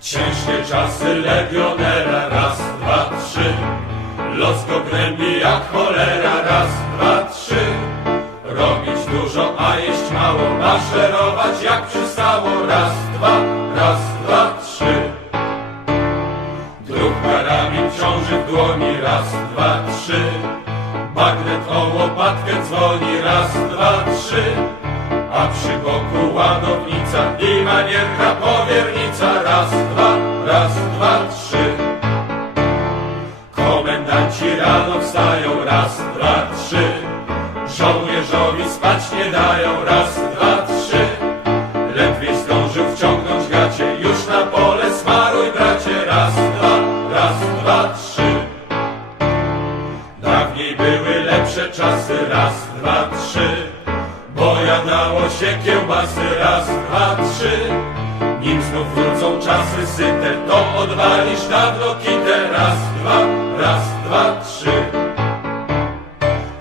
Ciężkie czasy legionera, raz, dwa, trzy. Los go gnębi jak cholera, raz, dwa, trzy. Robić dużo, a jeść mało, maszerować jak przystało, raz, dwa, raz, dwa, trzy. Druh karabin ciąży w dłoni, raz, dwa, trzy. Bagnet o łopatkę dzwoni, raz, dwa, trzy. A przy boku ładownica i manierka powiernica, raz, dwa, raz, dwa, trzy. Komendanci rano wstają, raz, dwa, trzy. Żołnierzowi spać nie dają, raz, dwa, trzy. Ledwie zdążył wciągnąć gacie, już na pole smaruj bracie, raz, dwa, raz, dwa, trzy. Dawniej były lepsze czasy, raz, dwa, trzy. Bo jadało się kiełbasy, raz, dwa, trzy. Nim znów wrócą czasy syte, to odwalisz dawno kitę, raz, dwa, raz, dwa, trzy.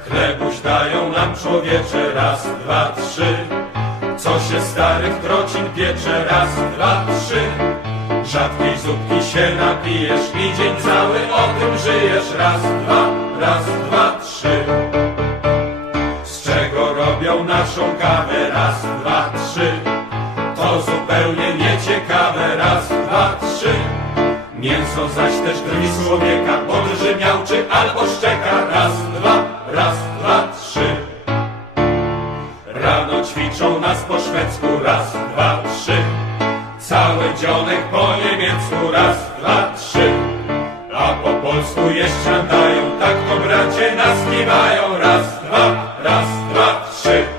Chlebuś dają nam człowiecze, raz, dwa, trzy. Co się starych trocin piecze, raz, dwa, trzy. Rzadkiej zupki się napijesz i dzień cały o tym żyjesz, raz, dwa, raz, dwa, robią naszą kawę, raz, dwa, trzy. To zupełnie nieciekawe, raz, dwa, trzy. Mięso zaś też drwi człowieka, podrży albo szczeka, raz, dwa, raz, dwa, trzy. Rano ćwiczą nas po szwedzku, raz, dwa, trzy. Cały dzionek po niemiecku, raz, dwa, trzy. A po polsku jeszcze dają, tak to bracie nas kiwają, raz, shake.